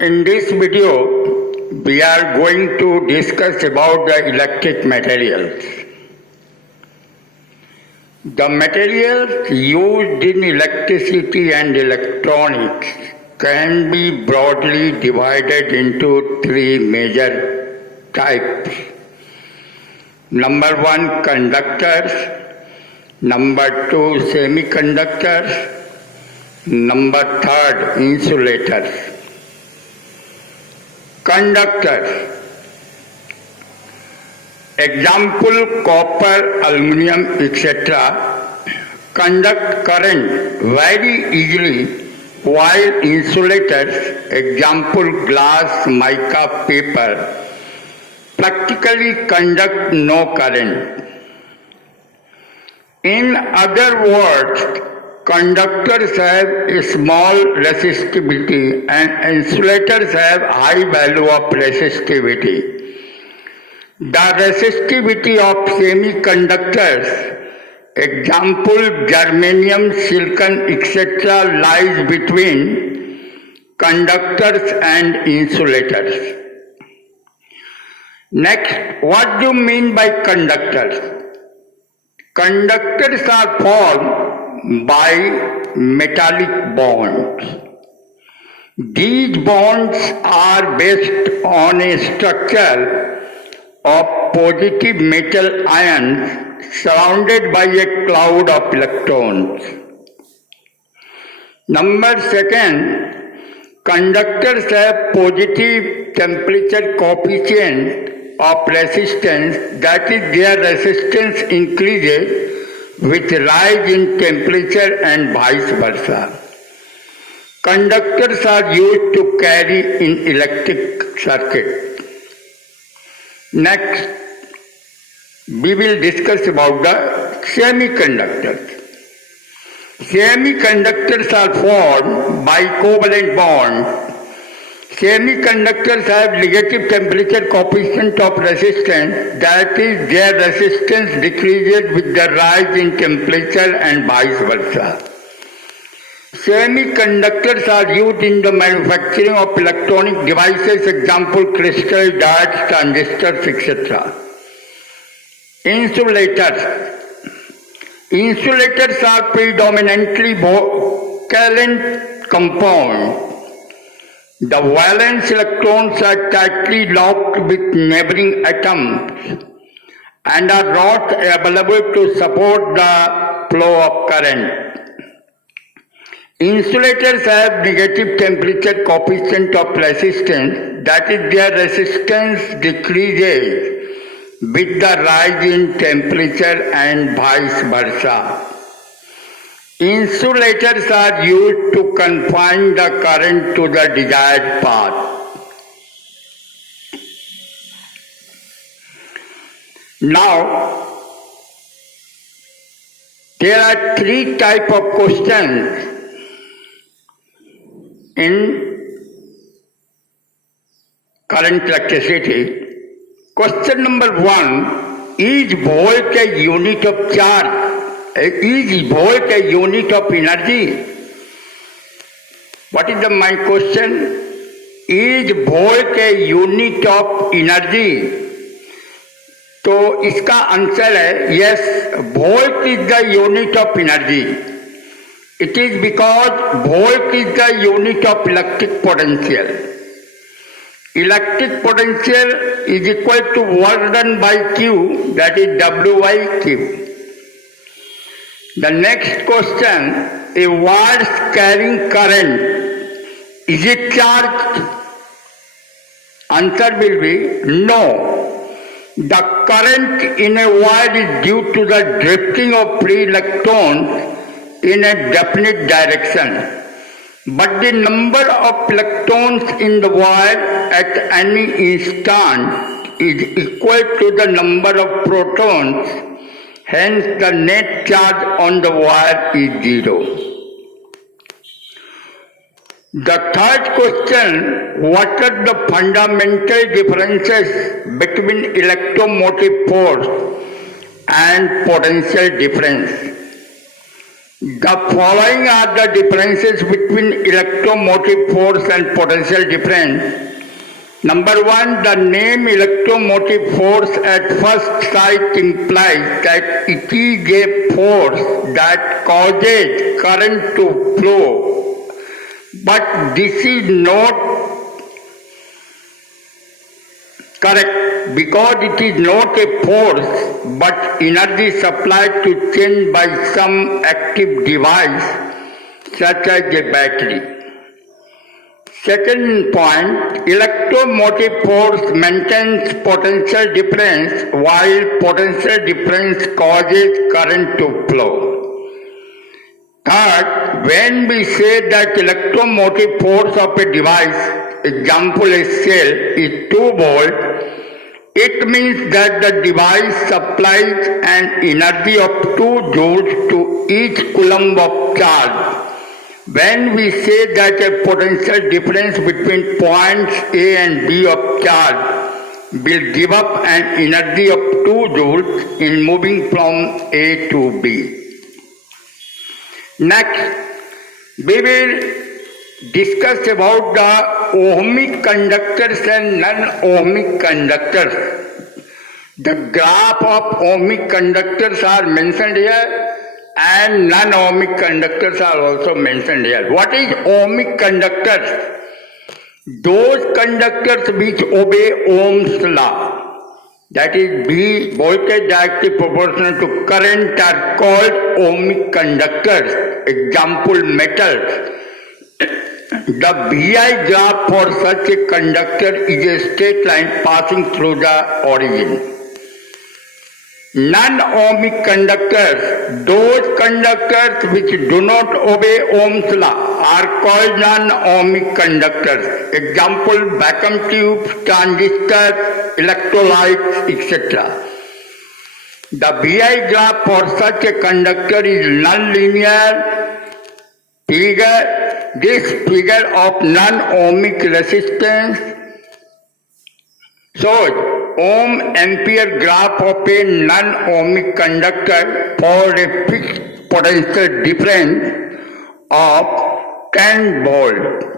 In this video, we are going to discuss about the electric materials. The materials used in electricity and electronics can be broadly divided into three major types. Number one, conductors. Number two, semiconductors. Number third, insulators. Conductors. Example, copper, aluminum, etc. conduct current very easily, while insulators, example, glass, mica, paper, practically conduct no current. In other words, conductors have a small resistivity and insulators have high value of resistivity. The resistivity of semiconductors, example germanium, silicon, etc., lies between conductors and insulators. Next, what do you mean by conductors? Conductors are formed by metallic bonds. These bonds are based on a structure of positive metal ions surrounded by a cloud of electrons. Number second, conductors have positive temperature coefficient of resistance, that is, their resistance increases with rise in temperature and vice versa. Conductors are used to carry in electric circuit. Next, we will discuss about the semiconductors. Semiconductors are formed by covalent bonds. Semiconductors have negative temperature coefficient of resistance, that is, their resistance decreases with the rise in temperature and vice versa. Semiconductors are used in the manufacturing of electronic devices, example, crystal, diodes, transistors, etc. Insulators. Insulators are predominantly covalent compounds. The valence electrons are tightly locked with neighboring atoms and are not available to support the flow of current. Insulators have negative temperature coefficient of resistance, that is, their resistance decreases with the rise in temperature and vice versa. Insulators are used to confine the current to the desired path. Now, there are three types of questions in current electricity. Question number one, is volt a unit of charge? Is volt a unit of energy? What is my question? Is volt a unit of energy? तो इसका answer है yes, volt is the unit of energy. It is because volt is the unit of electric potential. Electric potential is equal to work done by Q, that is W by Q. The next question, a wire carrying current, is it charged? Answer will be no. The current in a wire is due to the drifting of free electrons in a definite direction. But the number of electrons in the wire at any instant is equal to the number of protons. Hence, the net charge on the wire is zero. The third question, what are the fundamental differences between electromotive force and potential difference? The following are the differences between electromotive force and potential difference. Number one, the name electromotive force at first sight implies that it is a force that causes current to flow. But this is not correct because it is not a force but energy supplied to change by some active device such as a battery. Second point, electromotive force maintains potential difference while potential difference causes current to flow. Third, when we say that electromotive force of a device, example a cell, is 2 volt, it means that the device supplies an energy of 2 joules to each coulomb of charge. When we say that a potential difference between points A and B of charge will give up an energy of 2 joules in moving from A to B. Next, we will discuss about the ohmic conductors and non-ohmic conductors. The graph of ohmic conductors are mentioned here and non-ohmic conductors are also mentioned here. What is ohmic conductors? Those conductors which obey Ohm's law, that is V, voltage directly proportional to current, are called ohmic conductors. Example, metals. The VI graph for such a conductor is a straight line passing through the origin. Non-ohmic conductors, those conductors which do not obey Ohm's law, are called non-ohmic conductors. Example, vacuum tubes, transistors, electrolytes, etc. The VI graph for such a conductor is non-linear figure. This figure of non-ohmic resistance shows Ohm-ampere graph of a non-ohmic conductor for a fixed potential difference of 10 volt.